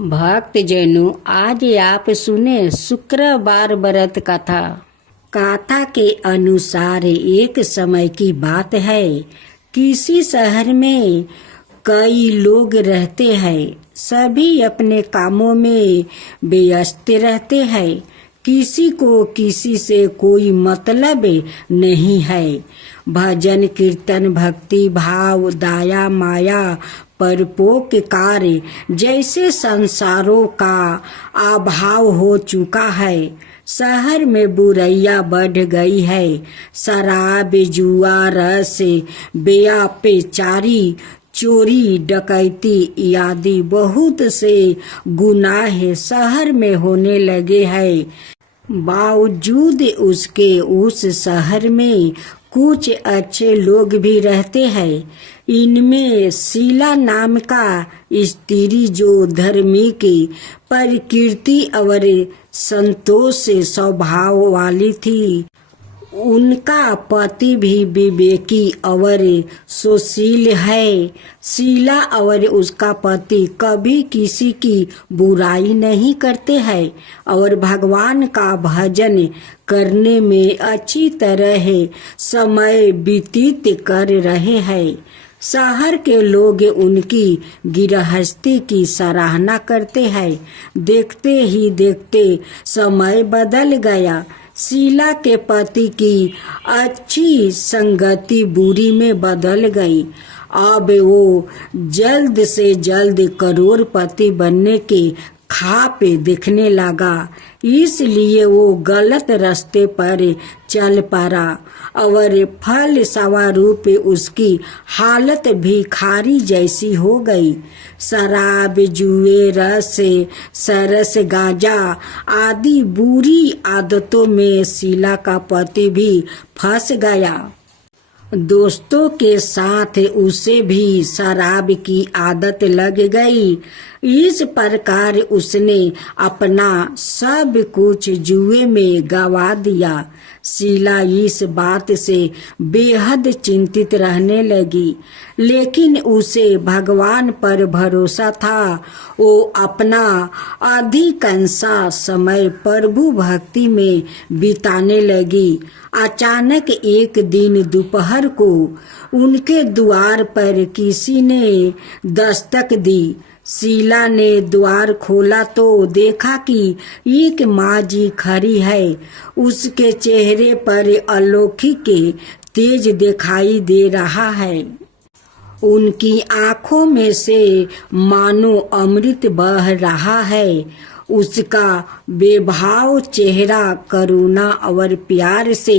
भक्त जनों, आज आप सुने शुक्रवार व्रत कथा। कथा के अनुसार एक समय की बात है। किसी शहर में कई लोग रहते हैं। सभी अपने कामों में व्यस्त रहते हैं। किसी को किसी से कोई मतलब नहीं है। भजन कीर्तन भक्ति भाव दया माया परोपकार जैसे संसारों का अभाव हो चुका है। शहर में बुराइयां बढ़ गई है। शराब जुआ रस बेचारी चोरी डकैती आदि बहुत से गुनाह शहर में होने लगे हैं। बावजूद उसके उस शहर में कुछ अच्छे लोग भी रहते हैं। इनमें शीला नाम का स्त्री जो धार्मिक प्रकृति और संतोष स्वभाव वाली थी। उनका पति भी विवेकी और सुशील है। शीला और उसका पति कभी किसी की बुराई नहीं करते हैं और भगवान का भजन करने में अच्छी तरह समय व्यतीत कर रहे हैं। शहर के लोग उनकी गृहस्थी की सराहना करते हैं। देखते ही देखते समय बदल गया। शीला के पति की अच्छी संगति बुरी में बदल गई। अब वो जल्द से जल्द करोड़पति बनने के ख्वाब देखने लगा। इसलिए वो गलत रास्ते पर चल पड़ा और फल स्वरूप उसकी हालत भिखारी जैसी हो गई। शराब जुए रस सरस गांजा आदि बुरी आदतों में शीला का पति भी फंस गया। दोस्तों के साथ उसे भी शराब की आदत लग गई। इस प्रकार उसने अपना सब कुछ जुए में गवा दिया। शीला इस बात से बेहद चिंतित रहने लगी, लेकिन उसे भगवान पर भरोसा था। वो अपना अधिकांश समय प्रभु भक्ति में बिताने लगी। अचानक एक दिन दोपहर को उनके द्वार पर किसी ने दस्तक दी। शीला ने द्वार खोला तो देखा कि एक माँ जी खड़ी है। उसके चेहरे पर अलौकिक तेज दिखाई दे रहा है। उनकी आंखों में से मानो अमृत बह रहा है। उसका बेभाव चेहरा करुणा और प्यार से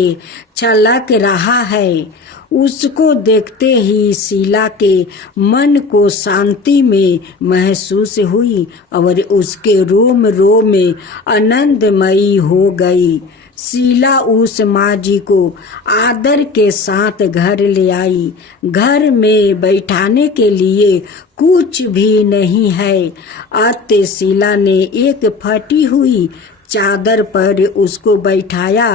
छलक रहा है। उसको देखते ही शीला के मन को शांति में महसूस हुई और उसके रोम रोम में आनंदमयी हो गई। शीला उस माँ जी को आदर के साथ घर ले आई। घर में बैठाने के लिए कुछ भी नहीं है। अतः शीला ने एक फटी हुई चादर पर उसको बैठाया।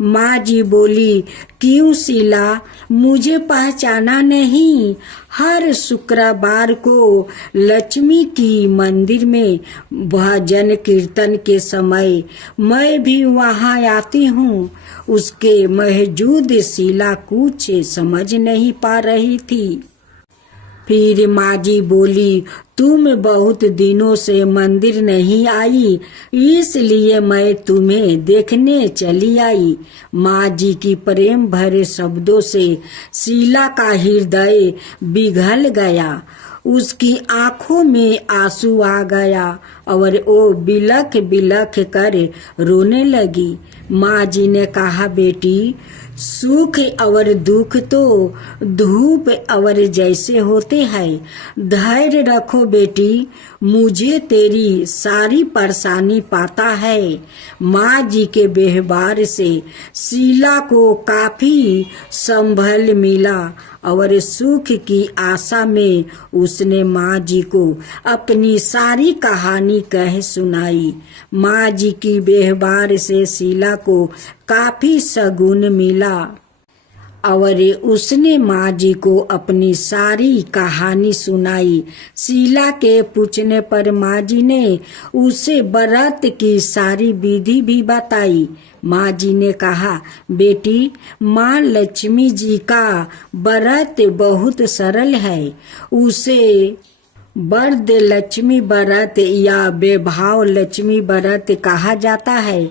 माँ जी बोली, क्यों शीला, मुझे पहचाना नहीं? हर शुक्रवार को लक्ष्मी की मंदिर में भजन कीर्तन के समय मैं भी वहाँ आती हूँ। उसके मौजूद शीला कुछ समझ नहीं पा रही थी। फिर माँ जी बोली, तुम बहुत दिनों से मंदिर नहीं आई, इसलिए मैं तुम्हें देखने चली आई। माँ जी की प्रेम भरे शब्दों से शीला का हृदय पिघल गया। उसकी आंखों में आंसू आ गया और वो बिलख बिलख कर रोने लगी। माँ जी ने कहा, बेटी, सुख और दुख तो धूप और जैसे होते हैं। धैर्य रखो बेटी, मुझे तेरी सारी परेशानी पता है। माँ जी के व्यवहार से शीला को काफी संभल मिला और सुख की आशा में उसने माँ जी को अपनी सारी कहानी कह सुनाई। माँ जी की व्यवहार से शीला को काफी सगुन मिला। और उसने माँ जी को अपनी सारी कहानी सुनाई। शीला के पूछने पर माँ जी ने उसे व्रत की सारी विधि भी बताई। माँ जी ने कहा, बेटी, माँ लक्ष्मी जी का व्रत बहुत सरल है। उसे वरद लक्ष्मी व्रत या वैभव लक्ष्मी व्रत कहा जाता है।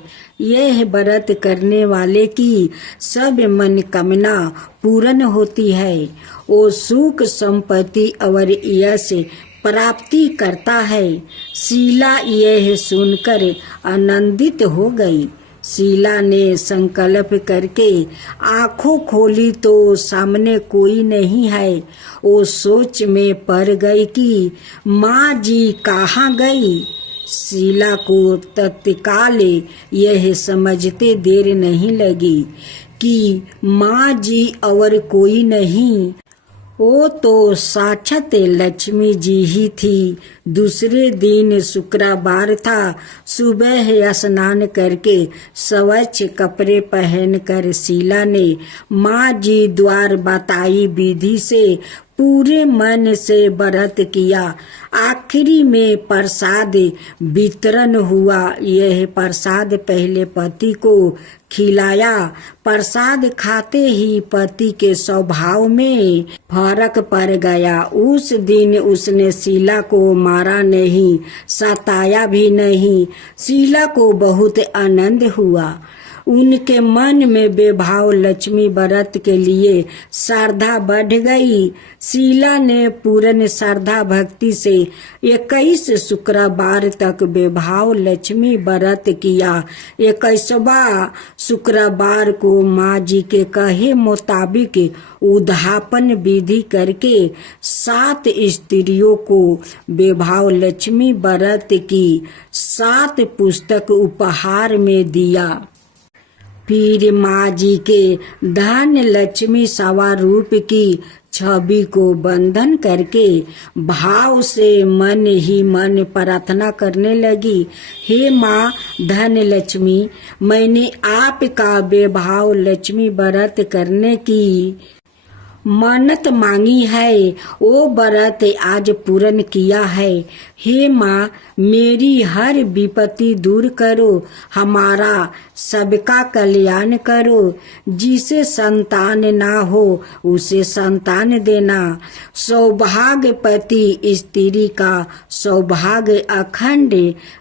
यह व्रत करने वाले की सब मनोकामना पूर्ण होती है। वो सुख संपत्ति और यश प्राप्ति करता है। शीला यह सुनकर आनंदित हो गई। शीला ने संकल्प करके आंखों खोली तो सामने कोई नहीं है। वो सोच में पड़ गई कि माँ जी कहाँ गई। शीला को तत्काल यह समझते देर नहीं लगी कि माँ जी और कोई नहीं, वो तो साक्षात लक्ष्मी जी ही थी। दूसरे दिन शुक्रवार था। सुबह स्नान करके स्वच्छ कपड़े पहनकर शीला ने माँ जी द्वारा बताई विधि से पूरे मन से व्रत किया। आखिरी में प्रसाद वितरण हुआ। यह प्रसाद पहले पति को खिलाया। प्रसाद खाते ही पति के स्वभाव में फर्क पड़ गया। उस दिन उसने शीला को मारा नहीं, सताया भी नहीं। शीला को बहुत आनंद हुआ। उनके मन में वैभव लक्ष्मी व्रत के लिए श्रद्धा बढ़ गई। शीला ने पूर्ण श्रद्धा भक्ति से 21 शुक्रवार तक वैभव लक्ष्मी व्रत किया। 21वां शुक्रवार को माँ जी के कहे मुताबिक उद्यापन विधि करके 7 स्त्रियों को वैभव लक्ष्मी व्रत की 7 पुस्तक उपहार में दिया। फिर माँ जी के धन लक्ष्मी स्वरूप की छवि को बंधन करके भाव से मन ही मन प्रार्थना करने लगी। हे माँ धन लक्ष्मी, मैंने आपका वैभव लक्ष्मी व्रत करने की मन्नत मांगी है। वो व्रत आज पूर्ण किया है। हे माँ, मेरी हर विपत्ति दूर करो, हमारा सबका कल्याण करो। जिसे संतान ना हो उसे संतान देना। सौभाग्यपति स्त्री का सौभाग्य अखंड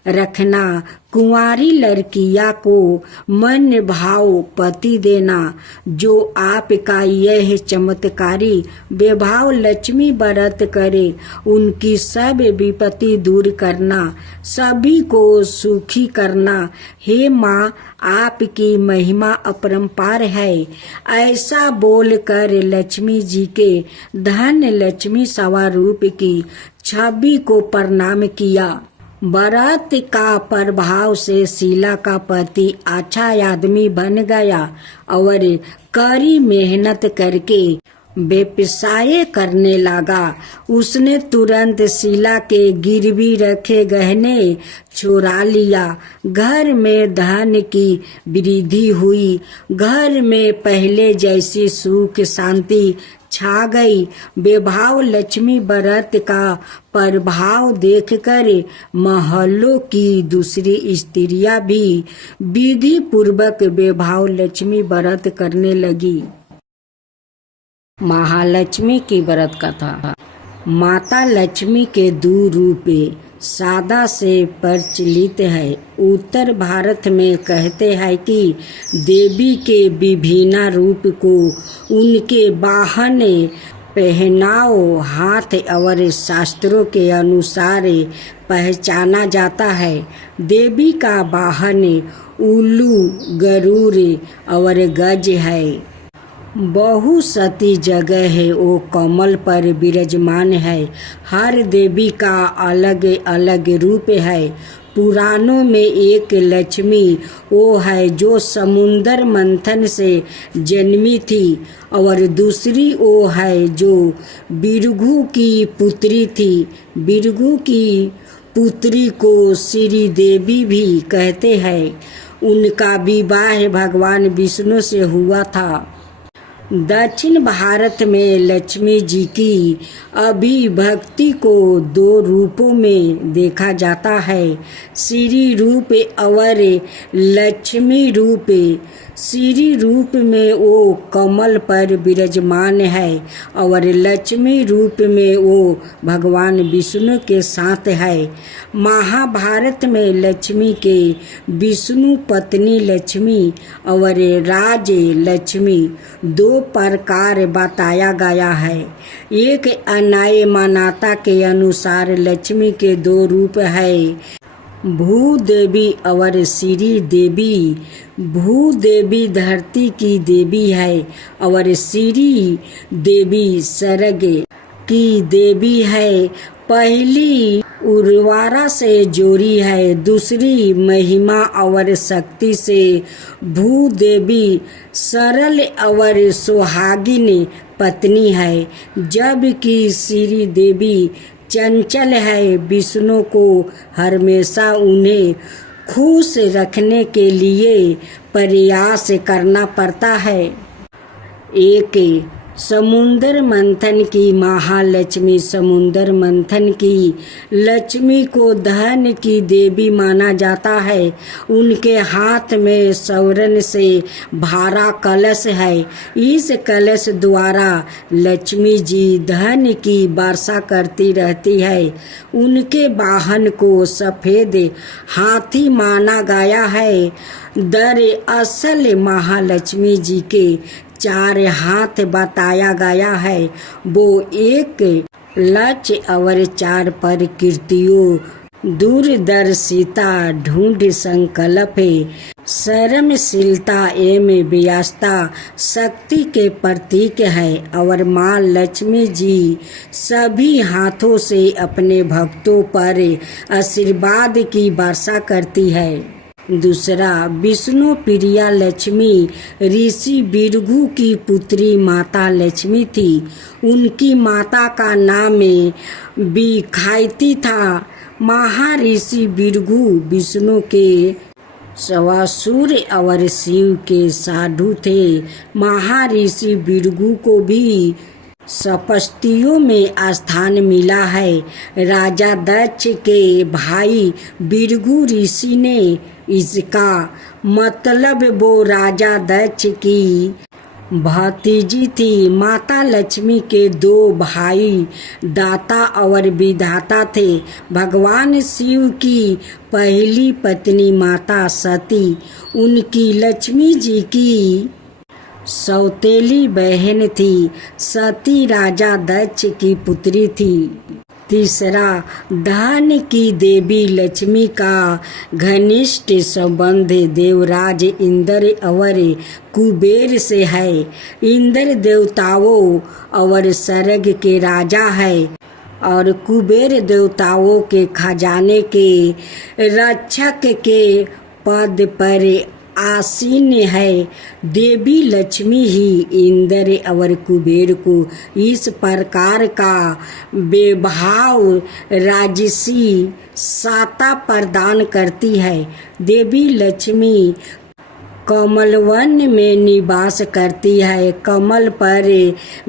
रखना। कुंवारी लड़किया को मन भाव पति देना। जो आपका यह चमत्कारी वैभव लक्ष्मी व्रत करे, उनकी सब विपत्ति दूर करना, सभी को सुखी करना। हे माँ, आपकी महिमा अपरंपार है। ऐसा बोलकर लक्ष्मी जी के धन लक्ष्मी स्वरूप की छवि को प्रणाम किया। व्रत का प्रभाव से शीला का पति अच्छा आदमी बन गया और कड़ी मेहनत करके व्यवसाय करने लगा। उसने तुरंत शीला के गिरवी रखे गहने चुरा लिया। घर में धन की वृद्धि हुई। घर में पहले जैसी सुख शांति छा गई। वैभव लक्ष्मी व्रत का प्रभाव देखकर महलों की दूसरी स्त्रियां भी विधि पूर्वक वैभव लक्ष्मी व्रत करने लगी। महालक्ष्मी की व्रत कथा। माता लक्ष्मी के 2 रूप सादा से प्रचलित है। उत्तर भारत में कहते हैं कि देवी के विभिन्न रूप को उनके वाहन, पहनाव, हाथ और शास्त्रों के अनुसार पहचाना जाता है। देवी का वाहन उल्लू, गरुड़ और गज है। बहुसती जगह है, वो कमल पर विराजमान है। हर देवी का अलग अलग रूप है। पुराणों में एक लक्ष्मी वो है जो समुद्र मंथन से जन्मी थी और दूसरी वो है जो बिरगु की पुत्री थी। बिरगु की पुत्री को श्री देवी भी कहते हैं। उनका विवाह भगवान विष्णु से हुआ था। दक्षिण भारत में लक्ष्मी जी की अभिभक्ति को 2 रूपों में देखा जाता है, श्री रूप और लक्ष्मी रूप। श्री रूप में वो कमल पर विराजमान है और लक्ष्मी रूप में वो भगवान विष्णु के साथ है। महाभारत में लक्ष्मी के विष्णु पत्नी लक्ष्मी और राज लक्ष्मी 2 प्रकार बताया गया है। एक अन्याय मान्यता के अनुसार लक्ष्मी के 2 रूप है, भूदेवी और श्री देवी। भूदेवी धरती की देवी है और श्री देवी स्वर्ग की देवी है। पहली उर्वरा से जोड़ी है, दूसरी महिमा और शक्ति से। भूदेवी सरल और सुहागिन पत्नी है, जबकि श्री देवी चंचल है। विष्णु को हमेशा उन्हें खुश रखने के लिए प्रयास करना पड़ता है। एक समुद्र मंथन की महालक्ष्मी। समुद्र मंथन की लक्ष्मी को धन की देवी माना जाता है। उनके हाथ में स्वर्ण से भरा कलश है। इस कलश द्वारा लक्ष्मी जी धन की वर्षा करती रहती है। उनके वाहन को सफेद हाथी माना गया है। दरअसल महालक्ष्मी जी के 4 हाथ बताया गया है। वो एक लक्ष्य और 4 प्रकृतियों, दूरदर्शिता, ढूंढ संकल्प, शर्मशीलता एवं व्यवस्था शक्ति के प्रतीक है। और माँ लक्ष्मी जी सभी हाथों से अपने भक्तों पर आशीर्वाद की वर्षा करती है। दूसरा, विष्णु प्रिया लक्ष्मी ऋषि भृगु की पुत्री माता लक्ष्मी थी। उनकी माता का नाम विखायती था। महर्षि भृगु विष्णु के सवासुर और शिव के साधु थे। महर्षि भृगु को भी सपस्तियों में स्थान मिला है। राजा दक्ष के भाई भृगु ऋषि ने इसका मतलब वो राजा दक्ष की भतीजी थी। माता लक्ष्मी के 2 भाई दाता और विधाता थे। भगवान शिव की पहली पत्नी माता सती उनकी लक्ष्मी जी की सौतेली बहन थी। सती राजा दक्ष की पुत्री थी। तीसरा, धन की देवी लक्ष्मी का घनिष्ठ संबंध देवराज इंद्र और कुबेर से है। इंद्र देवताओं और स्वर्ग के राजा है और कुबेर देवताओं के खजाने के रक्षक के पद पर आसीन है। देवी लक्ष्मी ही इंद्र और कुबेर को इस प्रकार का वैभव राजसी सत्ता प्रदान करती है। देवी लक्ष्मी कमलवन में निवास करती है, कमल पर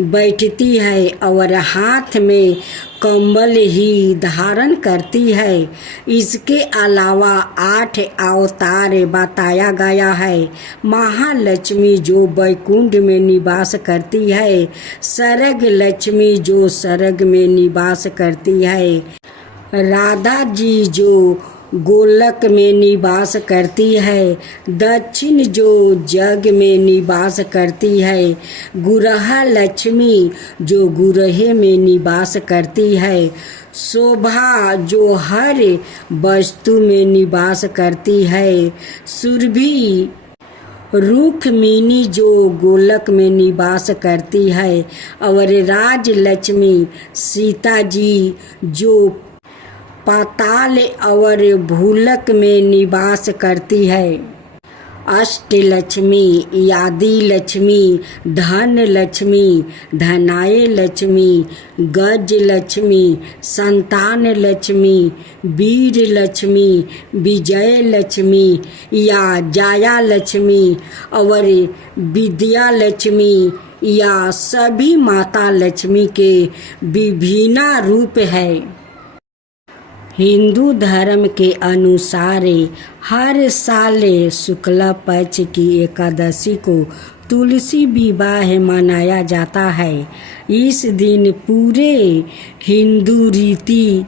बैठती है और हाथ में कमल ही धारण करती है। इसके अलावा 8 अवतार बताया गया है। महालक्ष्मी जो वैकुंठ में निवास करती है, स्वर्ग लक्ष्मी जो स्वर्ग में निवास करती है, राधा जी जो गोलक में निवास करती है, दक्षिण जो जग में निवास करती है, गुरहा लक्ष्मी जो गुरहे में निवास करती है, शोभा जो हर वस्तु में निवास करती है, सुरभि रुक्मिणी जो गोलक में निवास करती है और राज लक्ष्मी सीता जी जो पाताल और भूलक में निवास करती है। अष्टलक्ष्मी, आदि लक्ष्मी, धन लक्ष्मी, धनाय लक्ष्मी, गज लक्ष्मी, संतान लक्ष्मी, वीर लक्ष्मी, विजय लक्ष्मी या जाया लक्ष्मी और विद्या लक्ष्मी या सभी माता लक्ष्मी के विभिन्न रूप है। हिंदू धर्म के अनुसार हर साल शुक्ल पक्ष की एकादशी को तुलसी विवाह मनाया जाता है। इस दिन पूरे हिंदू रीति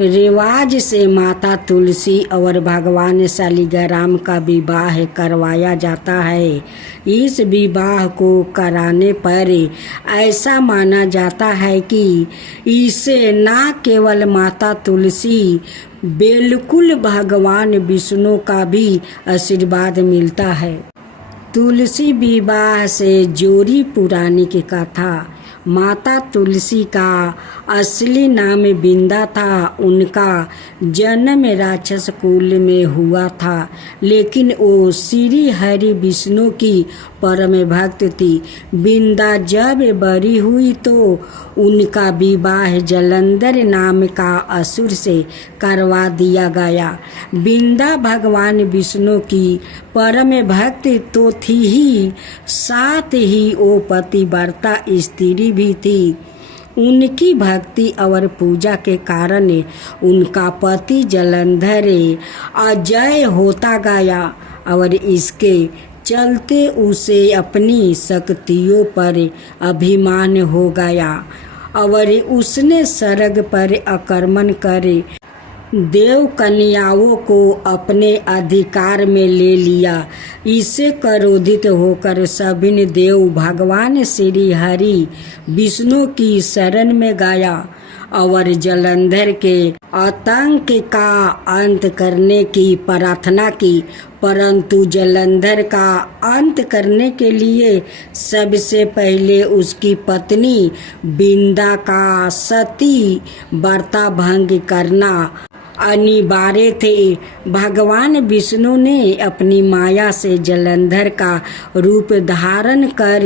रिवाज से माता तुलसी और भगवान शालिग्राम का विवाह करवाया जाता है। इस विवाह को कराने पर ऐसा माना जाता है कि इससे न केवल माता तुलसी बिल्कुल भगवान विष्णु का भी आशीर्वाद मिलता है। तुलसी विवाह से जोड़ी पुरानी की कथा। माता तुलसी का असली नाम बिंदा था। उनका जन्म राक्षस कुल में हुआ था, लेकिन वो श्री हरि विष्णु की परम भक्त थी। बिंदा जब बड़ी हुई तो उनका विवाह जलंधर नाम का असुर से करवा दिया गया। बिंदा भगवान विष्णु की परम भक्त तो थी ही, साथ ही वो पतिव्रता स्त्री भी थी। उनकी भक्ति और पूजा के कारण उनका पति जलंधर अजय होता गया और इसके चलते उसे अपनी शक्तियों पर अभिमान हो गया और उसने स्वर्ग पर आक्रमण कर देव कन्याओं को अपने अधिकार में ले लिया। इससे क्रोधित होकर सभी देव भगवान श्री हरि विष्णु की शरण में गया और जलंधर के आतंक का अंत करने की प्रार्थना की। परंतु जलंधर का अंत करने के लिए सबसे पहले उसकी पत्नी बिंदा का सती व्रता भंग करना अनिवार्य थे। भगवान विष्णु ने अपनी माया से जलंधर का रूप धारण कर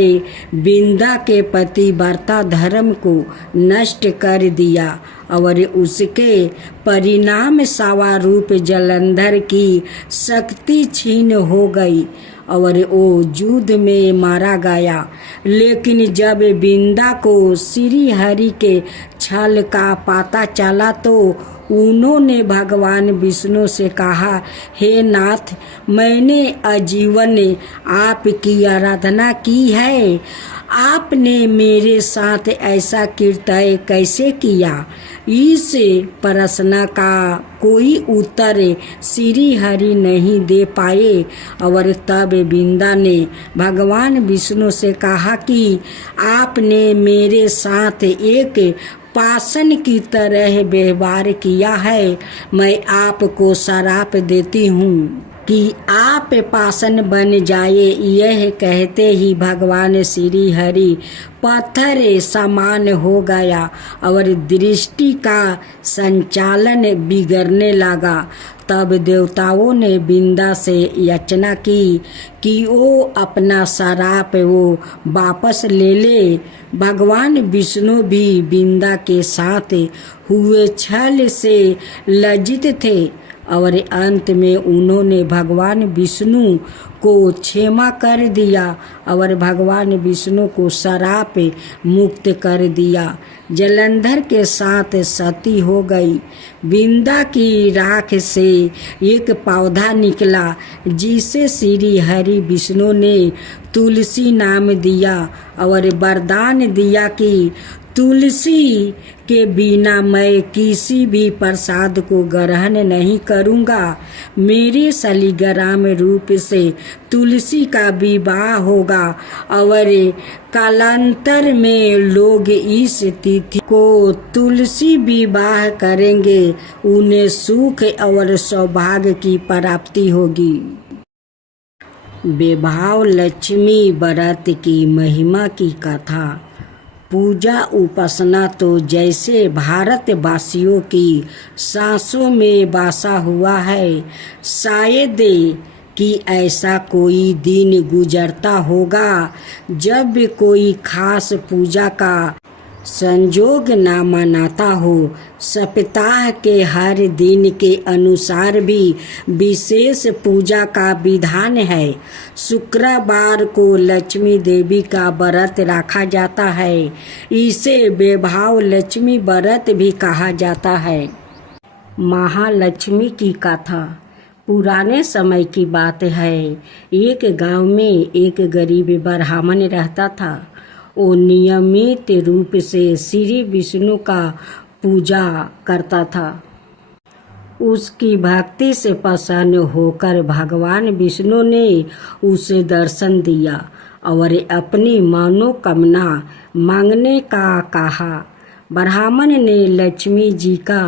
बिंदा के पतिव्रता धर्म को नष्ट कर दिया और उसके परिणाम स्वरूप जलंधर की शक्ति छीन हो गई और वो युद्ध में मारा गया। लेकिन जब बिंदा को श्री हरि के छल का पता चला तो उन्होंने भगवान विष्णु से कहा, हे नाथ, मैंने आजीवन आपकी आराधना की है, आपने मेरे साथ ऐसा कृत्य कैसे किया? इस प्रश्न का कोई उत्तर श्री हरि नहीं दे पाए और तब बिंदा ने भगवान विष्णु से कहा कि आपने मेरे साथ एक पाषाण की तरह व्यवहार किया है। मैं आपको श्राप देती हूँ कि आप पाषाण बन जाए। यह कहते ही भगवान श्री हरि पत्थर समान हो गया और दृष्टि का संचालन बिगड़ने लगा। तब देवताओं ने बिंदा से याचना की कि वो अपना श्राप वापस ले ले। भगवान विष्णु भी बिंदा के साथ हुए छल से लज्जित थे और अंत में उन्होंने भगवान विष्णु को क्षमा कर दिया और भगवान विष्णु को श्राप मुक्त कर दिया। जलंधर के साथ सती हो गई। बिंदा की राख से एक पौधा निकला जिसे श्री हरि विष्णु ने तुलसी नाम दिया और वरदान दिया कि तुलसी के बिना मैं किसी भी प्रसाद को ग्रहण नहीं करूँगा। मेरे शालिग्राम रूप से तुलसी का विवाह होगा और कालांतर में लोग इस तिथि को तुलसी विवाह करेंगे। उन्हें सुख और सौभाग्य की प्राप्ति होगी। वैभव लक्ष्मी व्रत की महिमा की कथा। पूजा उपासना तो जैसे भारतवासियों की सांसों में बसा हुआ है, शायद कि ऐसा कोई दिन गुजरता होगा जब कोई खास पूजा का संजोग ना मनाता हो। सप्ताह के हर दिन के अनुसार भी विशेष पूजा का विधान है। शुक्रवार को लक्ष्मी देवी का व्रत रखा जाता है। इसे वैभव लक्ष्मी व्रत भी कहा जाता है। महालक्ष्मी की कथा। पुराने समय की बात है। एक गांव में एक गरीब ब्राह्मण रहता था। वो नियमित रूप से श्री विष्णु का पूजा करता था। उसकी भक्ति से प्रसन्न होकर भगवान विष्णु ने उसे दर्शन दिया और अपनी मनोकामना मांगने का कहा। ब्राह्मण ने लक्ष्मी जी का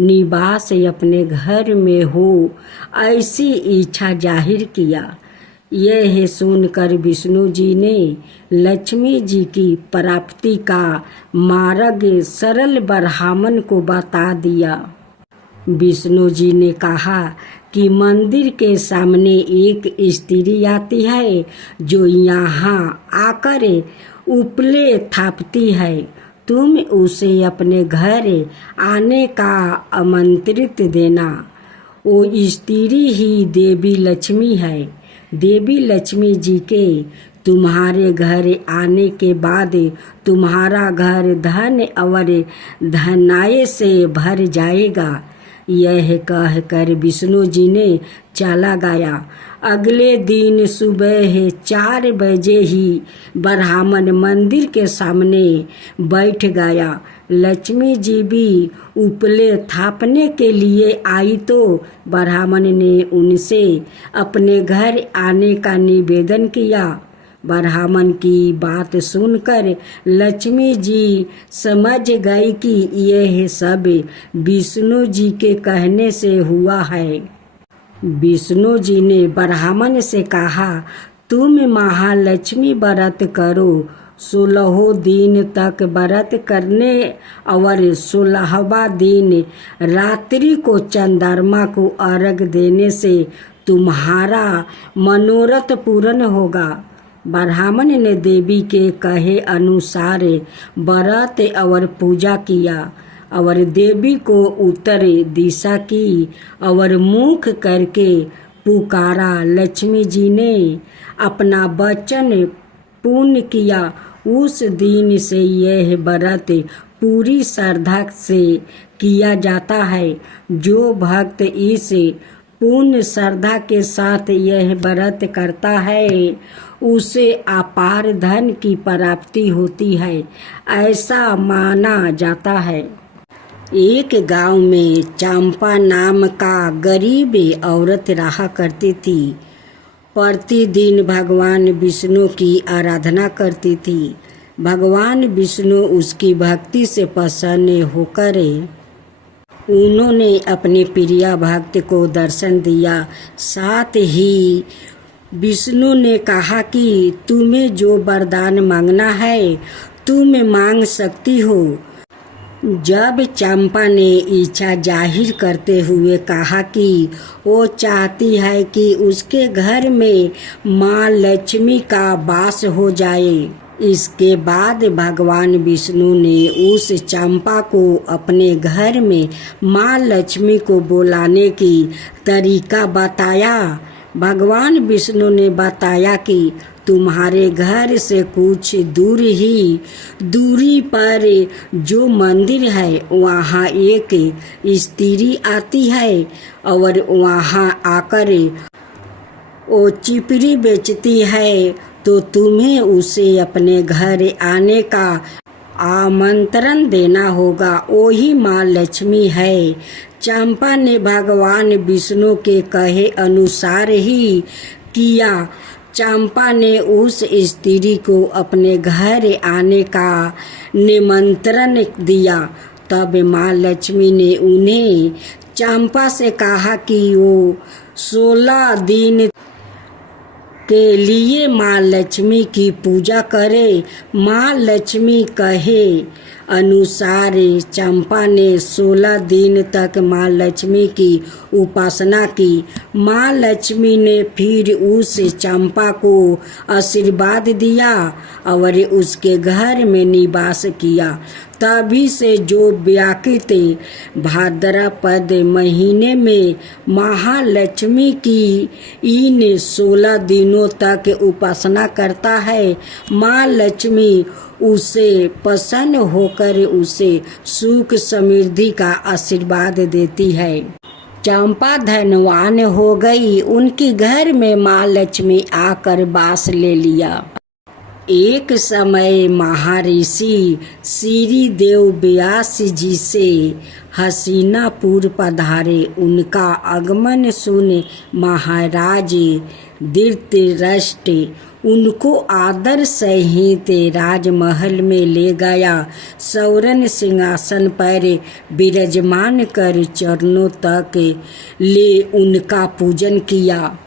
निवास अपने घर में हो ऐसी इच्छा जाहिर किया। यह सुनकर विष्णु जी ने लक्ष्मी जी की प्राप्ति का मार्ग सरल ब्राह्मण को बता दिया। विष्णु जी ने कहा कि मंदिर के सामने एक स्त्री आती है जो यहाँ आकर उपले थापती है। तुम उसे अपने घर आने का आमंत्रित देना। वो स्त्री ही देवी लक्ष्मी है। देवी लक्ष्मी जी के तुम्हारे घर आने के बाद तुम्हारा घर धन और धनाय से भर जाएगा। यह कहकर विष्णु जी ने चला गया। अगले दिन सुबह 4 बजे ही ब्राह्मण मंदिर के सामने बैठ गया। लक्ष्मी जी भी उपले थापने के लिए आई तो ब्राह्मण ने उनसे अपने घर आने का निवेदन किया। ब्राह्मण की बात सुनकर लक्ष्मी जी समझ गई कि यह सब विष्णु जी के कहने से हुआ है। विष्णु जी ने ब्राह्मण से कहा, तुम महालक्ष्मी व्रत करो। 16 दिन तक व्रत करने और 16वां दिन रात्रि को चंद्रमा को अर्घ देने से तुम्हारा मनोरथ पूर्ण होगा। ब्राह्मण ने देवी के कहे अनुसार व्रत और पूजा किया और देवी को उत्तर दिशा की और मुख करके पुकारा। लक्ष्मी जी ने अपना वचन पूर्ण किया। उस दिन से यह व्रत पूरी श्रद्धा से किया जाता है। जो भक्त इस पूर्ण श्रद्धा के साथ यह व्रत करता है उसे अपार धन की प्राप्ति होती है, ऐसा माना जाता है। एक गांव में चंपा नाम का गरीब औरत रहा करती थी। प्रतिदिन भगवान विष्णु की आराधना करती थी। भगवान विष्णु उसकी भक्ति से प्रसन्न होकर उन्होंने अपने प्रिय भक्त को दर्शन दिया। साथ ही विष्णु ने कहा कि तुम्हें जो वरदान मांगना है तुम मांग सकती हो। जब चंपा ने इच्छा जाहिर करते हुए कहा कि वो चाहती है कि उसके घर में माँ लक्ष्मी का वास हो जाए। इसके बाद भगवान विष्णु ने उस चंपा को अपने घर में माँ लक्ष्मी को बुलाने की तरीका बताया। भगवान विष्णु ने बताया कि तुम्हारे घर से कुछ दूरी पर जो मंदिर है वहाँ एक स्त्री आती है और वहाँ आकर वो चिपरी बेचती है, तो तुम्हें उसे अपने घर आने का आमंत्रण देना होगा। वही माँ लक्ष्मी है। चंपा ने भगवान विष्णु के कहे अनुसार ही किया। चंपा ने उस स्त्री को अपने घर आने का निमंत्रण दिया। तब माँ लक्ष्मी ने उन्हें चंपा से कहा कि वो 16 दिन के लिए माँ लक्ष्मी की पूजा करे। माँ लक्ष्मी कहे अनुसार चंपा ने 16 दिन तक माँ लक्ष्मी की उपासना की। माँ लक्ष्मी ने फिर उस चंपा को आशीर्वाद दिया और उसके घर में निवास किया। तभी से जो व्याकृत भाद्रपद महीने में महालक्ष्मी की इन 16 दिनों तक उपासना करता है, माँ लक्ष्मी उसे प्रसन्न होकर उसे सुख समृद्धि का आशीर्वाद देती है। चंपा धनवान हो गई। उनके घर में माँ लक्ष्मी आकर वास ले लिया। एक समय महर्षि श्री देव व्यास जी से हस्तिनापुर पधारे। उनका आगमन सुन महाराज धृतराष्ट्र उनको आदर सहित राजमहल में ले गया। स्वर्ण सिंहासन पर विराजमान कर चरणों तक ले उनका पूजन किया।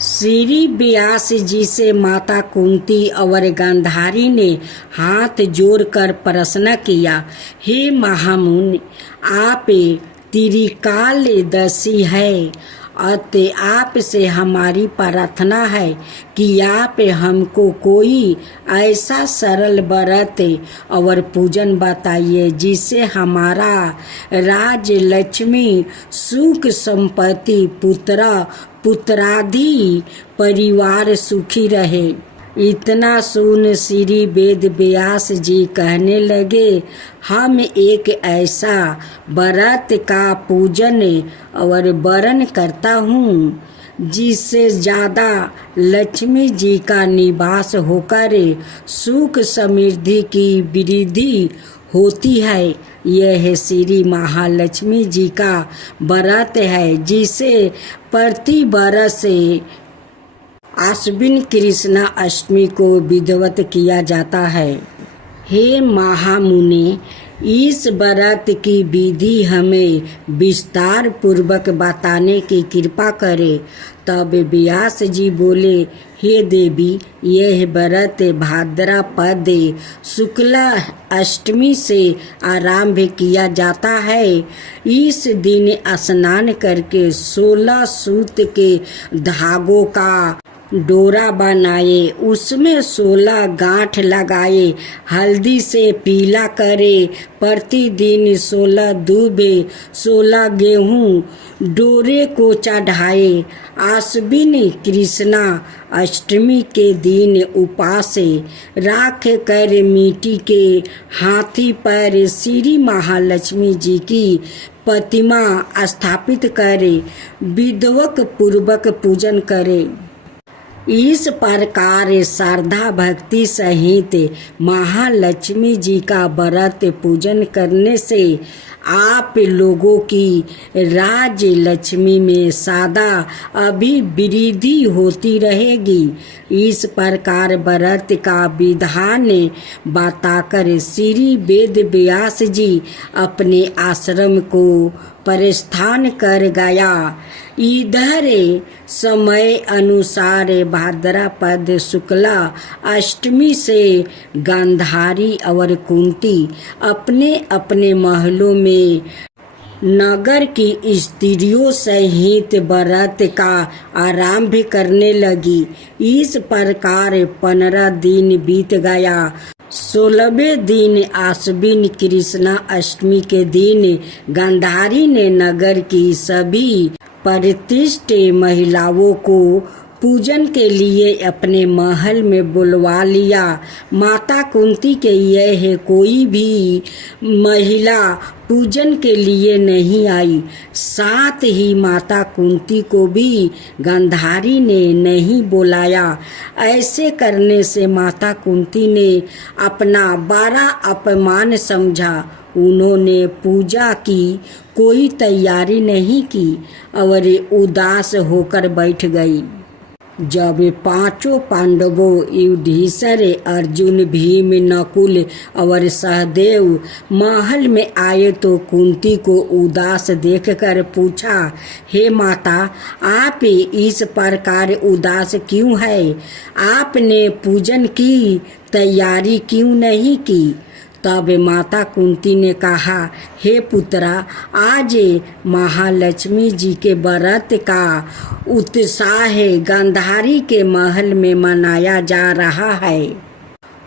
श्री व्यास जी से माता कुंती और गांधारी ने हाथ जोड़कर प्रश्न किया, हे महामुनि, आप त्रिकालदर्शी है, अतः आप से हमारी प्रार्थना है कि आप हमको कोई ऐसा सरल व्रत और पूजन बताइए जिससे हमारा राज लक्ष्मी सुख संपत्ति पुत्रादि परिवार सुखी रहे। इतना सुन श्री वेद व्यास जी कहने लगे, हम एक ऐसा व्रत का पूजन और वरण करता हूँ जिससे ज़्यादा लक्ष्मी जी का निवास होकर सुख समृद्धि की वृद्धि होती है। यह श्री महालक्ष्मी जी का व्रत है जिसे प्रति वर्ष आश्विन कृष्ण अष्टमी को विधिवत किया जाता है। हे महामुनि, इस व्रत की विधि हमें विस्तार पूर्वक बताने की कृपा करे। तब व्यास जी बोले, हे देवी, यह व्रत भाद्रपद शुक्ला अष्टमी से आरंभ किया जाता है। इस दिन स्नान करके 16 सूत के धागों का डोरा बनाए, उसमें 16 गांठ लगाए, हल्दी से पीला करे, प्रतिदिन 16 दूब 16 गेहूं डोरे को चढ़ाए। आश्विन कृष्णा अष्टमी के दिन उपास राख कर मिट्टी के हाथी पर श्री महालक्ष्मी जी की प्रतिमा स्थापित करे, विधिवत पूर्वक पूजन करे। इस प्रकार श्रद्धा भक्ति सहित महालक्ष्मी जी का व्रत पूजन करने से आप लोगों की राज लक्ष्मी में सदा अभिवृद्धि होती रहेगी। इस प्रकार व्रत का विधान बताकर श्री वेद व्यास जी अपने आश्रम को प्रस्थान कर गया। इधर समय अनुसार भाद्रपद शुक्ला अष्टमी से गांधारी और कुंती अपने अपने महलों में नगर की स्त्रियों सहित व्रत का आरंभ करने लगी। इस प्रकार 15 दिन बीत गया। 16वें दिन आश्विन कृष्णा अष्टमी के दिन गांधारी ने नगर की सभी प्रतिष्ठित महिलाओं को पूजन के लिए अपने महल में बुलवा लिया। माता कुंती के यह कोई भी महिला पूजन के लिए नहीं आई। साथ ही माता कुंती को भी गांधारी ने नहीं बुलाया। ऐसे करने से माता कुंती ने अपना बड़ा अपमान समझा। उन्होंने पूजा की कोई तैयारी नहीं की और उदास होकर बैठ गई। जब पांचों पांडवों युधिष्ठिर, अर्जुन, भीम, नकुल और सहदेव महल में आए तो कुंती को उदास देखकर पूछा, हे माता, आप इस प्रकार उदास क्यों है? आपने पूजन की तैयारी क्यों नहीं की? तब माता कुंती ने कहा, हे पुत्रा, आज महालक्ष्मी जी के व्रत का उत्साह गांधारी के महल में मनाया जा रहा है।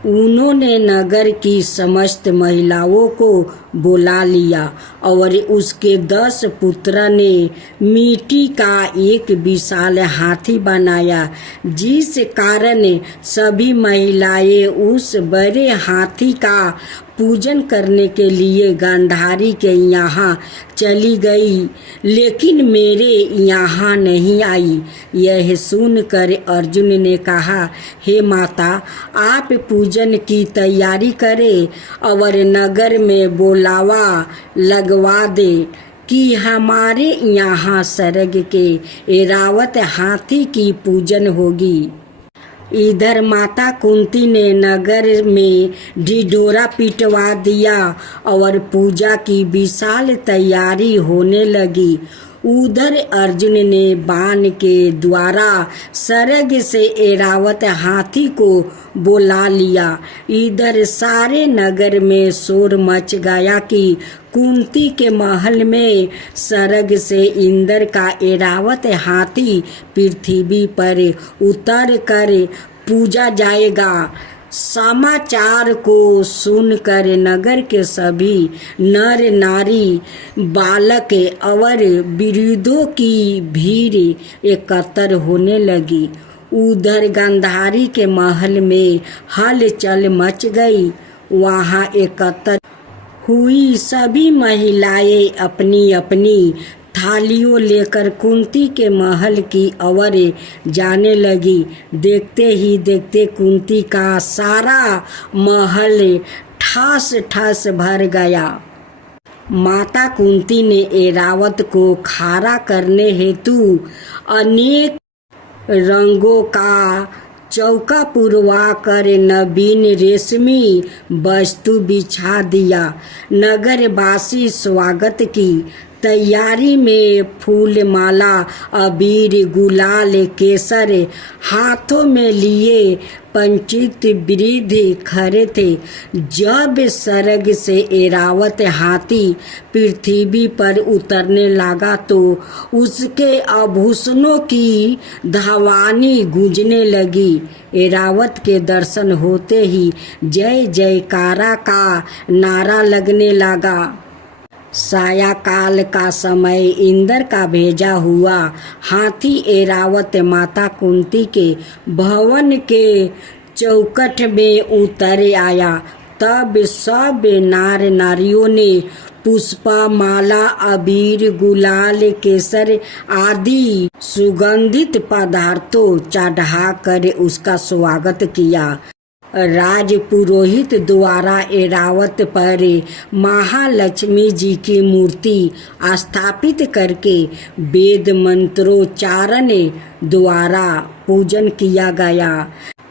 उन्होंने नगर की समस्त महिलाओं को बुला लिया और उसके 10 पुत्र ने मिट्टी का एक विशाल हाथी बनाया, जिस कारण सभी महिलाएं उस बड़े हाथी का पूजन करने के लिए गांधारी के यहाँ चली गई, लेकिन मेरे यहाँ नहीं आई। यह सुनकर अर्जुन ने कहा, हे माता, आप पूजन की तैयारी करें और नगर में बुलावा लगवा दे कि हमारे यहाँ सर्ग के ऐरावत हाथी की पूजन होगी। इधर माता कुंती ने नगर में ढिढोरा पिटवा दिया और पूजा की विशाल तैयारी होने लगी। उधर अर्जुन ने बाण के द्वारा सर्ग से ऐरावत हाथी को बुला लिया। इधर सारे नगर में शोर मच गया कि कुंती के महल में सर्ग से इंद्र का ऐरावत हाथी पृथ्वी पर उतर कर पूजा जाएगा। समाचार को सुनकर नगर के सभी नर नारी, बालक और वृद्धों की भीड़ एकत्र होने लगी। उधर गांधारी के महल में हलचल मच गई। वहां एकत्र हुई सभी महिलाएं अपनी अपनी थालियों लेकर कुंती के महल की ओर जाने लगी। देखते ही देखते कुंती का सारा महल ठास ठास भर गया। माता कुंती ने ऐरावत को खड़ा करने हेतु अनेक रंगों का चौका पुरवा कर नवीन रेशमी वस्तु बिछा दिया। नगरवासी स्वागत की तैयारी में फूल माला, अबीर, गुलाल, केसर हाथों में लिए पंचित वृद्ध खड़े थे। जब सर्ग से ऐरावत हाथी पृथ्वी पर उतरने लगा तो उसके आभूषणों की ध्वनि गूंजने लगी। ऐरावत के दर्शन होते ही जय जयकारा का नारा लगने लगा। सायंकाल का समय इंद्र का भेजा हुआ हाथी ऐरावत माता कुंती के भवन के चौखट में उतर आया। तब सब नार नारियों ने पुष्पा माला, अबीर, गुलाल, केसर आदि सुगंधित पदार्थों चढ़ाकर उसका स्वागत किया। राज पुरोहित द्वारा ऐरावत पर महालक्ष्मी जी की मूर्ति स्थापित करके वेद मंत्रोच्चारण द्वारा पूजन किया गया।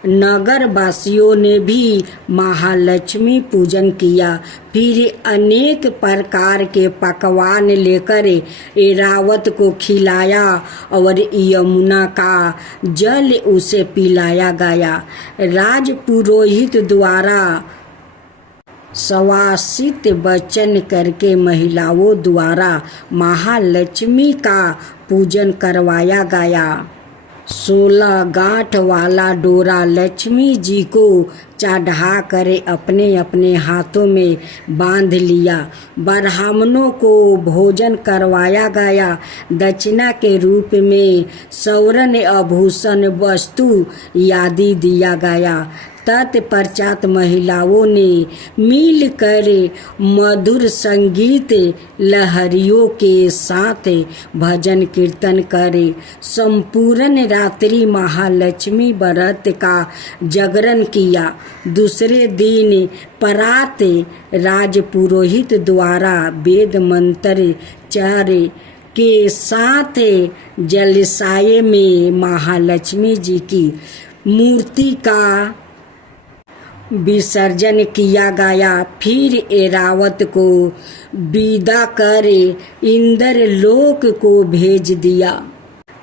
नगर वासियों ने भी महालक्ष्मी पूजन किया। फिर अनेक प्रकार के पकवान लेकर ऐरावत को खिलाया और यमुना का जल उसे पिलाया गया। राज पुरोहित द्वारा सुवासित वचन करके महिलाओं द्वारा महालक्ष्मी का पूजन करवाया गया। 16 गांठ वाला डोरा लक्ष्मी जी को चढ़ा कर अपने अपने हाथों में बांध लिया। ब्राह्मणों को भोजन करवाया गया। दक्षिणा के रूप में स्वर्ण आभूषण वस्तु आदि दिया गया। तत्पश्चात महिलाओं ने मिलकर मधुर संगीत लहरियों के साथ भजन कीर्तन करे संपूर्ण रात्रि महालक्ष्मी व्रत का जागरण किया। दूसरे दिन प्रातः राज पुरोहित द्वारा वेद मंत्र चार के साथ जलसाये में महालक्ष्मी जी की मूर्ति का विसर्जन किया गया। फिर ऐरावत को विदा कर इंद्र लोक को भेज दिया।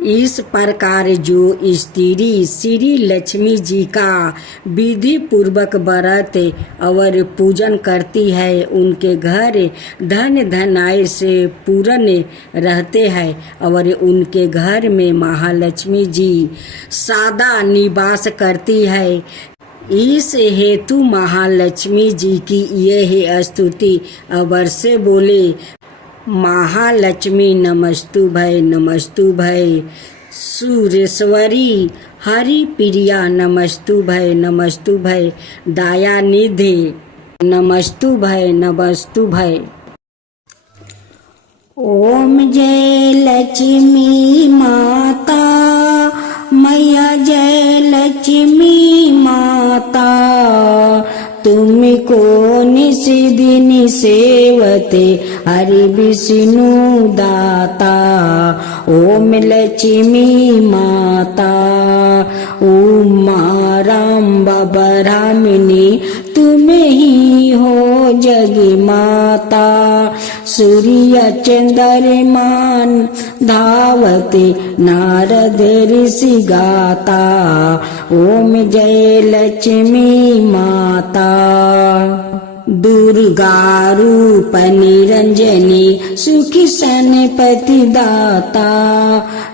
इस प्रकार जो स्त्री श्री लक्ष्मी जी का विधि पूर्वक व्रत और पूजन करती है, उनके घर धन धनाय से पूर्ण रहते हैं और उनके घर में महालक्ष्मी जी सदा निवास करती है। इस हेतु महालक्ष्मी जी की यह स्तुति अवश्य बोले, महालक्ष्मी नमस्तुभय नमस्तुभय, सुरेश्वरी हरि प्रिया नमस्तुभय नमस्तुभय, दयानिधे नमस्तुभय नमस्तुभय। ओम जय लक्ष्मी माता, मैया जय लक्ष्मी माता, तुमको निस दिन सेवते हरि विष्णु दाता। ओम लक्ष्मी माता, उमा राम ब्रह्मणी, तुम ही हो जग माता। सूर्य चंद्रमान धावते नारद ऋषि गाता। ओम जय लक्ष्मी माता, दुर्गा रूप निरंजनी, सुखी सनपति दाता।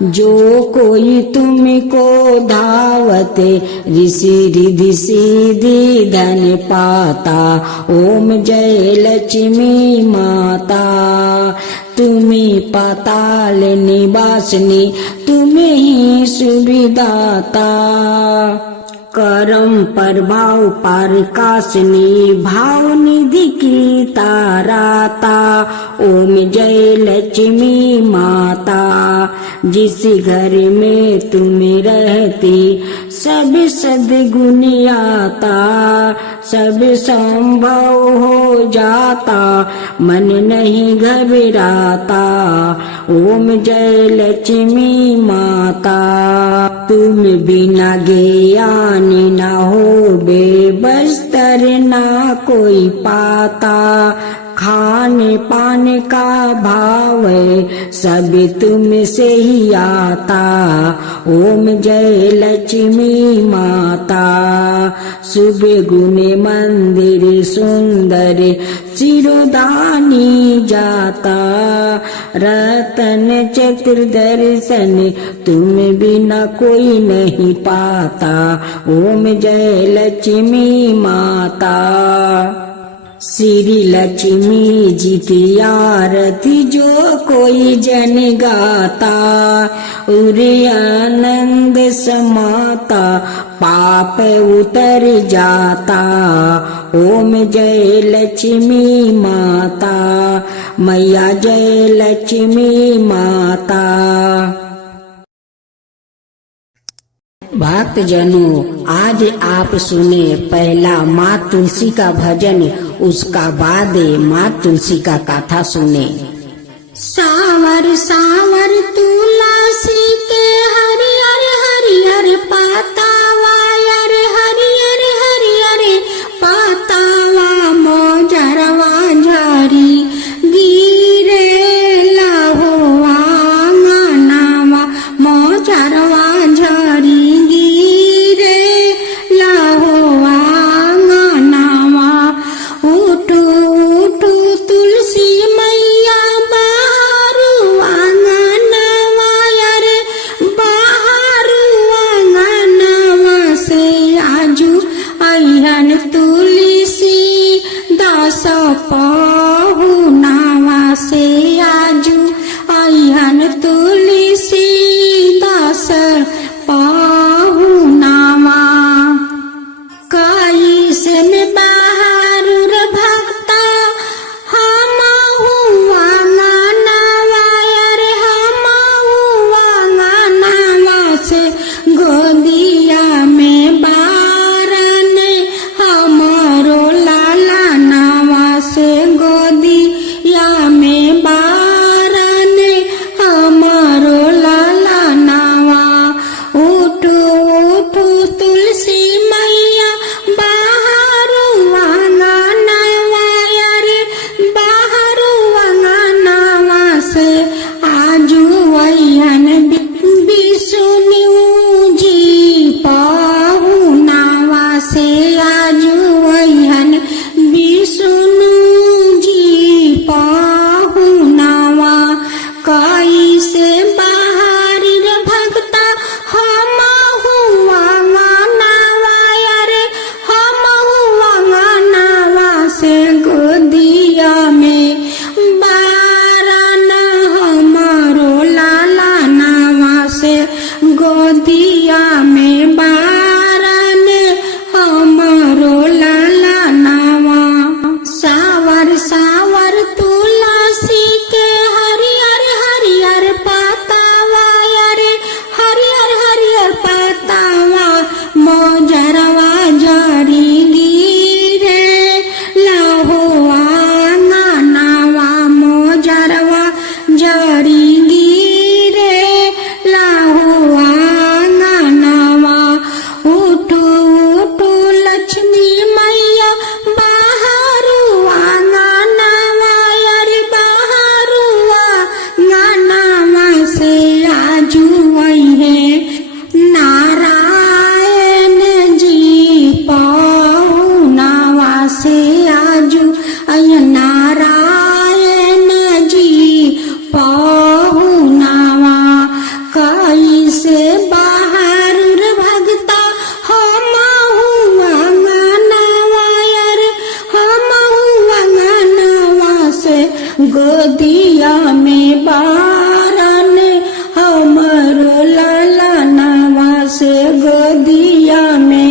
जो कोई तुमको धावते ऋषि रिधि सिद्धि धन पाता। ओम जय लक्ष्मी माता, तुम्हें पाताल निवासनी, तुम्हें ही सुविदाता। करम प्रभाव प्रकाशनी, भाव निधि की ताराता। ओम जय लक्ष्मी माता, जिस घर में तुम रहती सब सद्गुण आता। सब संभव हो जाता, मन नहीं घबराता। ओम जय लक्ष्मी माता, तुम बिना ज्ञान न हो बेबस्तर ना कोई पाता। खाने पाने का भाव सब तुमसे ही आता। ओम जय लक्ष्मी माता, सुबह गुण मंदिर सुंदर सिरोधानी जाता। रतन चतुर्दर्शन तुम बिना कोई नहीं पाता। ओम जय लक्ष्मी माता, श्री लक्ष्मी जी की आरती जो कोई जन गाता। उरे आनंद समाता, पाप उतर जाता। ओम जय लक्ष्मी माता, मैया जय लक्ष्मी माता। भक्त जनों, आज आप सुने पहला माँ तुलसी का भजन, उसका बाद माँ तुलसी का कथा सुने। सावर सावर तुलसी के हरियर हरियर पातावा, रे हरियर हरियर पातावा। मोजरवा झारी गिरे लाहो आंगनावा। मोजरवा झारी नारायण जी पाहुनावा कैसे बाहर भगता हम अंगनवायर हम अंगनवा से गोदिया में बारन हमरो ललनवा से गोदिया में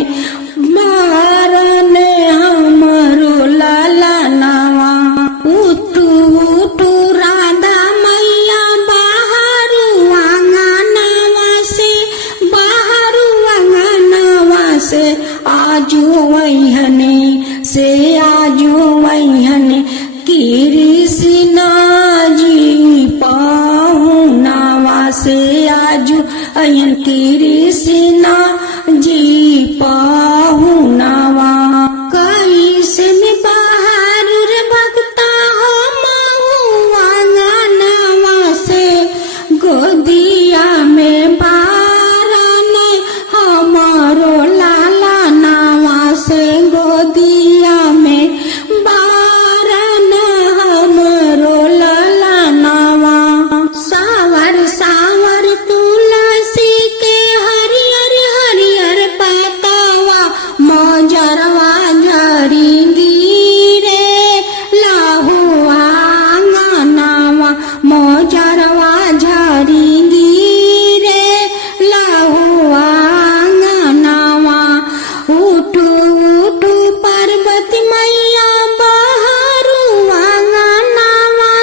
बारन हमरो ललनवा उठू उठू राधा मैया बाहर अंगनवा से आजू वैहने से आजू वैहने कृष्णा जी पाहुनावा से आजू अयन कृष्णा जी पाहुनावा कैसे में बाहर रे भगता हम अंगनवा से गोदिया में बारन हमारो लाला नावा से गोदिया में बारन हमरो लाला नावा सावर सावर तुलसी के हरियर हरियर पतावा मोजरवा झरिंगी रे लाहुआ अंगनवा मोजरवा झरिंगी रे लाहुआ अंगनवा उठू उठू पार्वती मैया बाहरु अंगनवा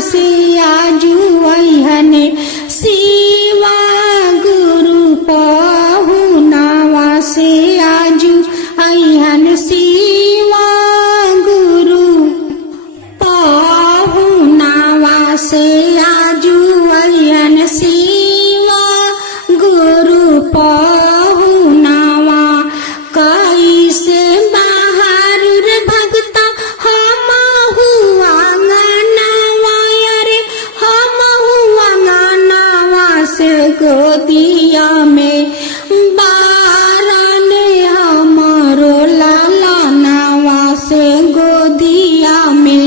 से आजू वैहने शिवा गुरु पाहुनावा से आजू अहन शिवा गुरु पाहुनावा से आजू अहन शिवा गुरु पाहुनावा कैसे बाहर रे भगता हम अंगनवा रे हम अंगनवा से गोदिया में बारन हमरो लाला नावा से गोदिया में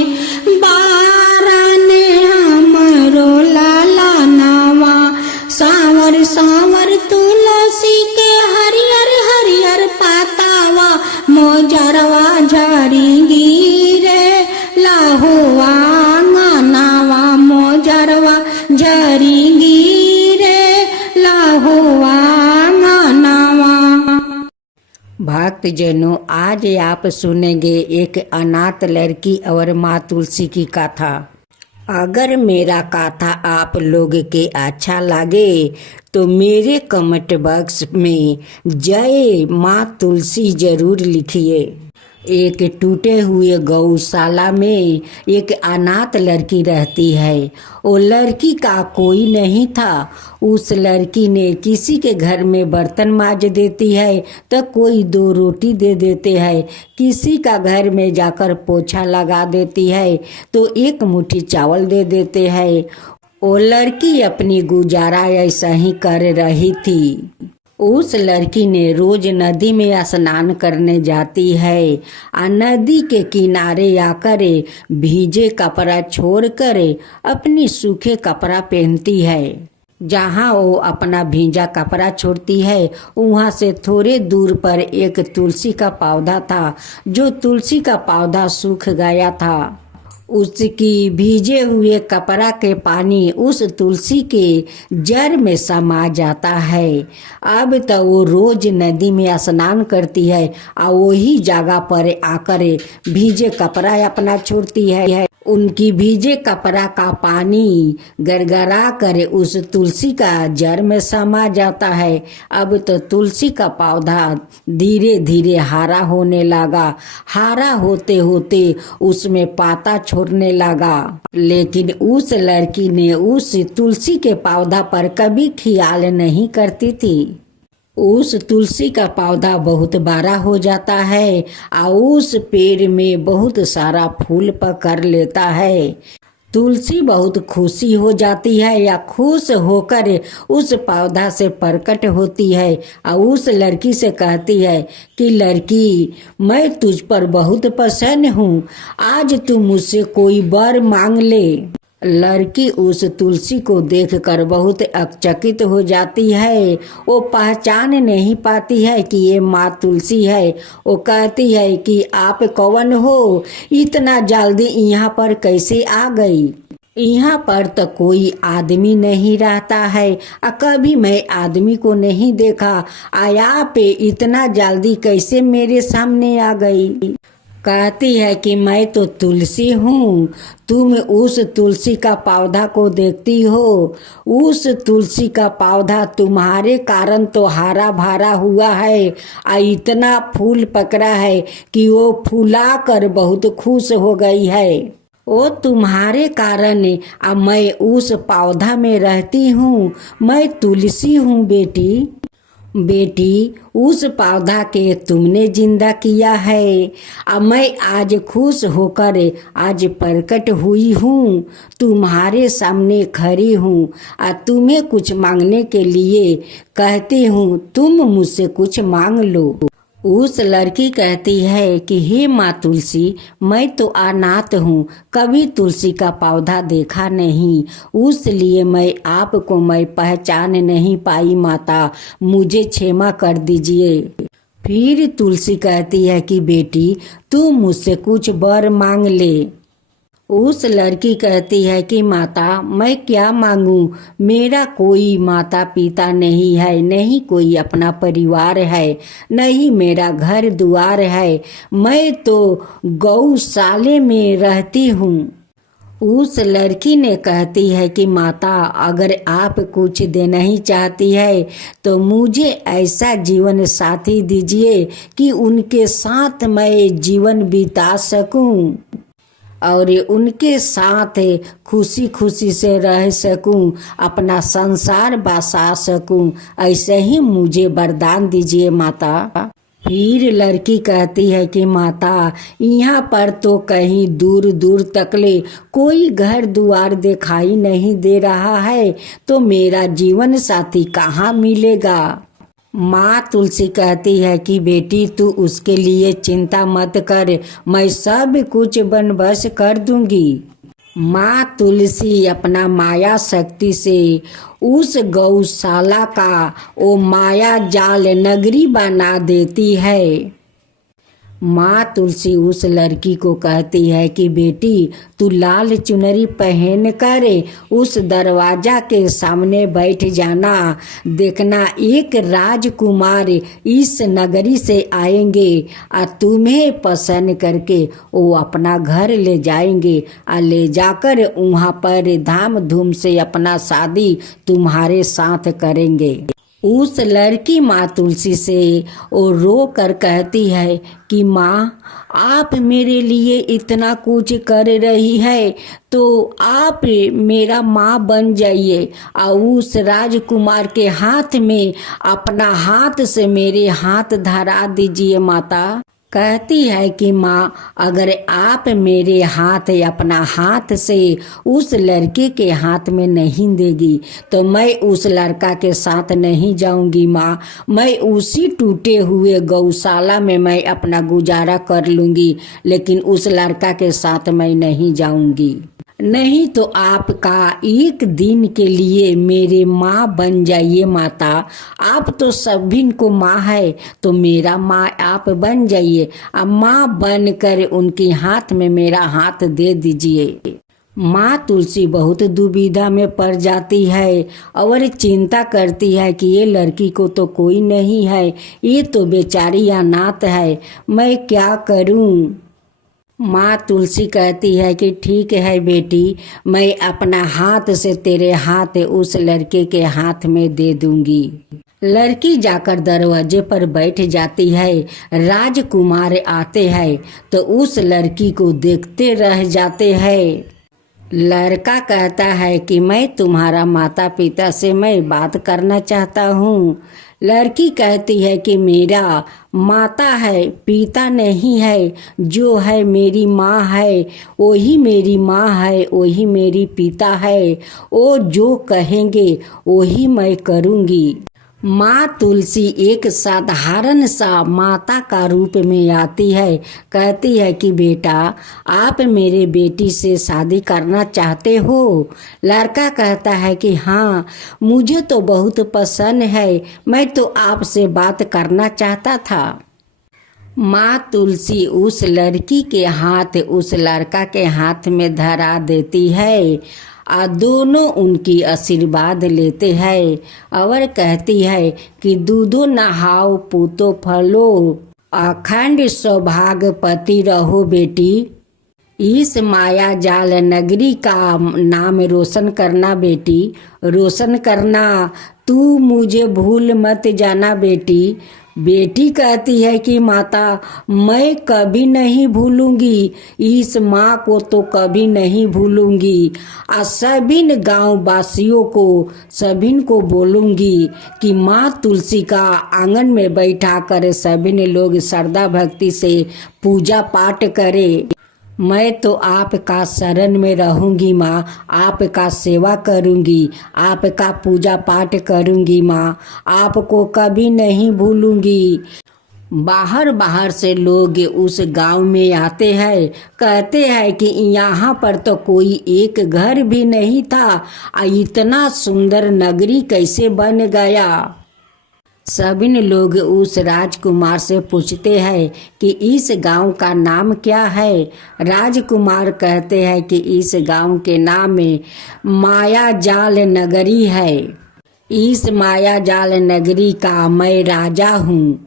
बारन हमरो लाला नावा सावर सावर तुलसी के हरियर हरियर पातावा मोजरवा झरिंगी रे लाहुआ अंगनवा मोजरवा झरिंगी रे लाहुआ अंगनवा। भक्तजनों, आज आप सुनेंगे एक अनाथ लड़की और माँ तुलसी की कथा। अगर मेरा कथा आप लोग के अच्छा लगे तो मेरे कमेंट बॉक्स में जय माँ तुलसी जरूर लिखिए। एक टूटे हुए गौशाला में एक अनाथ लड़की रहती है। वो लड़की का कोई नहीं था। उस लड़की ने किसी के घर में बर्तन मांज देती है तो कोई 2 रोटी दे देते हैं, किसी का घर में जाकर पोछा लगा देती है तो 1 मुट्ठी चावल दे देते हैं। वो लड़की अपनी गुजारा ऐसा ही कर रही थी। उस लड़की ने रोज नदी में स्नान करने जाती है। नदी के किनारे आकर भीजे कपड़ा छोड़कर अपनी सूखे कपड़ा पहनती है। जहाँ वो अपना भींजा कपड़ा छोड़ती है वहाँ से थोड़े दूर पर एक तुलसी का पौधा था। जो तुलसी का पौधा सूख गया था, उसकी भीजे हुए कपड़ा के पानी उस तुलसी के जड़ में समा जाता है। अब तो वो रोज नदी में स्नान करती है और वही जगह पर आकर भीजे कपड़ा अपना छोड़ती है। उनकी भीजे कपड़ा का पानी गड़गड़ा कर उस तुलसी का जड़ में समा जाता है। अब तो तुलसी का पौधा धीरे धीरे हरा होने लगा। हरा होते होते उसमें पाता छोड़ने लगा। लेकिन उस लड़की ने उस तुलसी के पौधा पर कभी ख्याल नहीं करती थी। उस तुलसी का पौधा बहुत बड़ा हो जाता है और उस पेड़ में बहुत सारा फूल पकड़ लेता है। तुलसी बहुत खुशी हो जाती है या खुश होकर उस पौधा से प्रकट होती है और उस लड़की से कहती है कि लड़की, मैं तुझ पर बहुत प्रसन्न हूँ, आज तू मुझसे कोई वर मांग ले। लड़की उस तुलसी को देखकर बहुत अचकित हो जाती है। वो पहचान नहीं पाती है कि ये माँ तुलसी है। वो कहती है कि आप कौन हो, इतना जल्दी यहाँ पर कैसे आ गई? यहाँ पर तो कोई आदमी नहीं रहता है और कभी मैं आदमी को नहीं देखा, आया पे इतना जल्दी कैसे मेरे सामने आ गई? कहती है कि मैं तो तुलसी हूँ, तुम उस तुलसी का पौधा को देखती हो, उस तुलसी का पौधा तुम्हारे कारण तो हरा भरा हुआ है और इतना फूल पकड़ा है कि वो फूला कर बहुत खुश हो गई है। वो तुम्हारे कारण अब मैं उस पौधा में रहती हूँ, मैं तुलसी हूँ बेटी। बेटी, उस पौधा के तुमने जिंदा किया है। अब मैं आज खुश होकर आज प्रकट हुई हूँ, तुम्हारे सामने खड़ी हूँ और तुम्हें कुछ मांगने के लिए कहती हूँ, तुम मुझसे कुछ मांग लो। उस लड़की कहती है कि हे माँ तुलसी, मैं तो अनाथ हूँ, कभी तुलसी का पौधा देखा नहीं, उसलिए मैं पहचान नहीं पाई माता, मुझे क्षमा कर दीजिए। फिर तुलसी कहती है कि बेटी, तू मुझसे कुछ वर मांग ले। उस लड़की कहती है कि माता, मैं क्या मांगू, मेरा कोई माता पिता नहीं है, नहीं कोई अपना परिवार है, नहीं मेरा घर द्वार है, मैं तो गौशाले में रहती हूँ। उस लड़की ने कहती है कि माता, अगर आप कुछ देना ही चाहती है तो मुझे ऐसा जीवन साथी दीजिए कि उनके साथ मैं जीवन बिता सकूं और उनके साथ खुशी खुशी से रह सकूं, अपना संसार बसा सकूं, ऐसे ही मुझे वरदान दीजिए माता। फिर लड़की कहती है कि माता, यहाँ पर तो कहीं दूर दूर तकले कोई घर द्वार दिखाई नहीं दे रहा है, तो मेरा जीवन साथी कहाँ मिलेगा? माँ तुलसी कहती है कि बेटी, तू उसके लिए चिंता मत कर, मैं सब कुछ बंदोबस्त कर दूंगी। माँ तुलसी अपना माया शक्ति से उस गौशाला का वो माया जाल नगरी बना देती है। माँ तुलसी उस लड़की को कहती है कि बेटी, तू लाल चुनरी पहन कर उस दरवाजा के सामने बैठ जाना, देखना एक राजकुमार इस नगरी से आएंगे और तुम्हें पसंद करके वो अपना घर ले जाएंगे और ले जाकर वहाँ पर धाम धूम से अपना शादी तुम्हारे साथ करेंगे। उस लड़की माँ तुलसी से वो रो कर कहती है कि माँ, आप मेरे लिए इतना कुछ कर रही है तो आप मेरा माँ बन जाइए और उस राजकुमार के हाथ में अपना हाथ से मेरे हाथ धरा दीजिए। माता कहती है कि माँ, अगर आप मेरे हाथ अपना हाथ से उस लड़के के हाथ में नहीं देगी तो मैं उस लड़का के साथ नहीं जाऊंगी। माँ, मैं उसी टूटे हुए गौशाला में मैं अपना गुजारा कर लूंगी, लेकिन उस लड़का के साथ मैं नहीं जाऊंगी। नहीं तो आपका एक दिन के लिए मेरे माँ बन जाइए माता, आप तो सभी को माँ है तो मेरा माँ आप बन जाइए। अब माँ बनकर उनके हाथ में मेरा हाथ दे दीजिए। माँ तुलसी बहुत दुविधा में पड़ जाती है और चिंता करती है कि ये लड़की को तो कोई नहीं है, ये तो बेचारी अनाथ है, मैं क्या करूं? माँ तुलसी कहती है कि ठीक है बेटी, मैं अपना हाथ से तेरे हाथ उस लड़के के हाथ में दे दूंगी। लड़की जाकर दरवाजे पर बैठ जाती है। राजकुमार आते हैं तो उस लड़की को देखते रह जाते हैं। लड़का कहता है कि मैं तुम्हारा माता पिता से मैं बात करना चाहता हूँ। लड़की कहती है कि मेरा माता है, पिता नहीं है। जो है मेरी माँ है, वही मेरी माँ है, वही मेरी पिता है। वो जो कहेंगे वही मैं करूँगी। माँ तुलसी एक साधारण सा माता का रूप में आती है। कहती है कि बेटा, आप मेरे बेटी से शादी करना चाहते हो? लड़का कहता है कि हाँ, मुझे तो बहुत पसंद है, मैं तो आपसे बात करना चाहता था। माँ तुलसी उस लड़की के हाथ उस लड़का के हाथ में धरा देती है और दोनों उनकी आशीर्वाद लेते हैं और कहती है कि दूधो नहाओ पूतो फलो, अखंड सौभाग्यवती रहो बेटी। इस माया जाल नगरी का नाम रोशन करना बेटी, रोशन करना। तू मुझे भूल मत जाना बेटी। बेटी कहती है कि माता, मैं कभी नहीं भूलूंगी, इस माँ को तो कभी नहीं भूलूंगी। और सभी गांव वासियों को सभी को बोलूंगी कि माँ तुलसी का आंगन में बैठा कर सभी लोग श्रद्धा भक्ति से पूजा पाठ करे। मैं तो आपका शरण में रहूंगी माँ, आपका सेवा करूंगी, आपका पूजा पाठ करूंगी माँ, आपको कभी नहीं भूलूंगी। बाहर बाहर से लोग उस गांव में आते हैं। कहते हैं कि यहाँ पर तो कोई एक घर भी नहीं था, इतना सुंदर नगरी कैसे बन गया। सभी लोग उस राजकुमार से पूछते हैं कि इस गांव का नाम क्या है। राजकुमार कहते हैं कि इस गांव के नाम में माया जाल नगरी है। इस माया जाल नगरी का मैं राजा हूँ।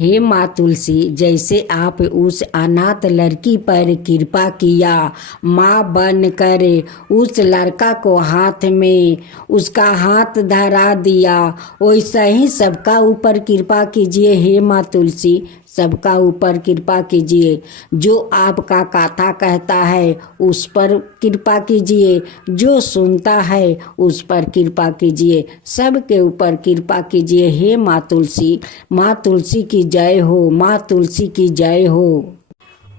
हे माँ तुलसी, जैसे आप उस अनाथ लड़की पर कृपा किया, माँ बन कर उस लड़का को हाथ में उसका हाथ धरा दिया, वैसा ही सबका ऊपर कृपा कीजिए। हे माँ तुलसी, सबका ऊपर कृपा कीजिए। जो आपका कथा कहता है उस पर कृपा कीजिए, जो सुनता है उस पर कृपा कीजिए, सबके ऊपर कृपा कीजिए। हे माँ तुलसी की जय हो, माँ तुलसी की जय हो।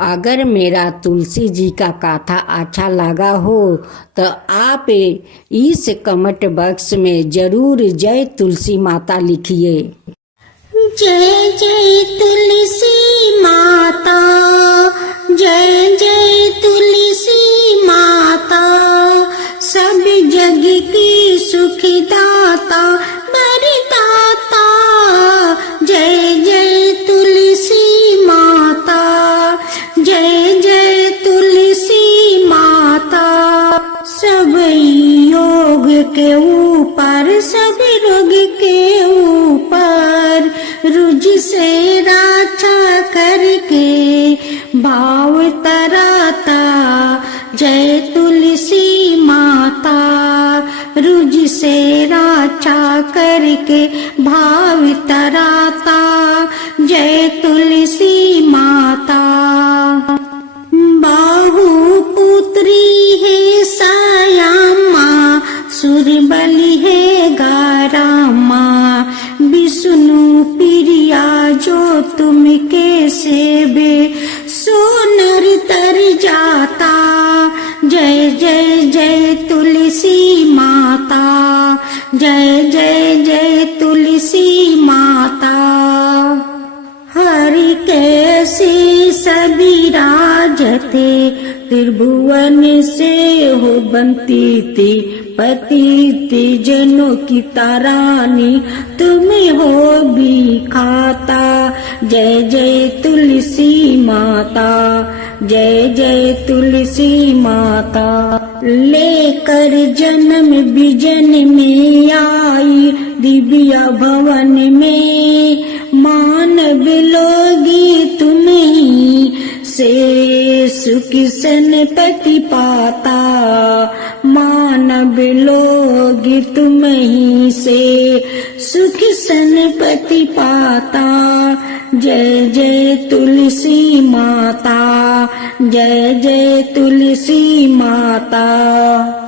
अगर मेरा तुलसी जी का कथा अच्छा लगा हो तो आप इस कमेंट बॉक्स में जरूर जय तुलसी माता लिखिए। जय जय तुलसी माता, जय जय तुलसी माता, सब जग की सुखदाता वरदाता। जय जय तुलसी माता, जय जय तुलसी माता। सब योग के ऊपर, सब रोग के ऊपर रुज से रक्षा करके भाव तराता। जय तुलसी माता, रुज से रक्षा करके भाव तराता। जय तुलसी माता। बाहु पुत्री है सायामा, सुरबली है गारामा। विष्णु प्रिया जो तुम के सेवे, सो नर तर जाता। जय जय जय तुलसी माता, जय जय जय तुलसी माता। हरि कैसे सभी राजते, त्रिभुवन से हो बनती थी। पतिति जनों की तारानी, तुम्हें हो भी खाता। जय जय तुलसी माता, जय जय तुलसी माता। लेकर जन्म विजन में आई, दिव्या भवन में मानव लोगी तुम्हीं से सुख सनपति पाता। मानव लोग तुम्हीं से सुख सनपति पाता। जय जय तुलसी माता, जय जय तुलसी माता।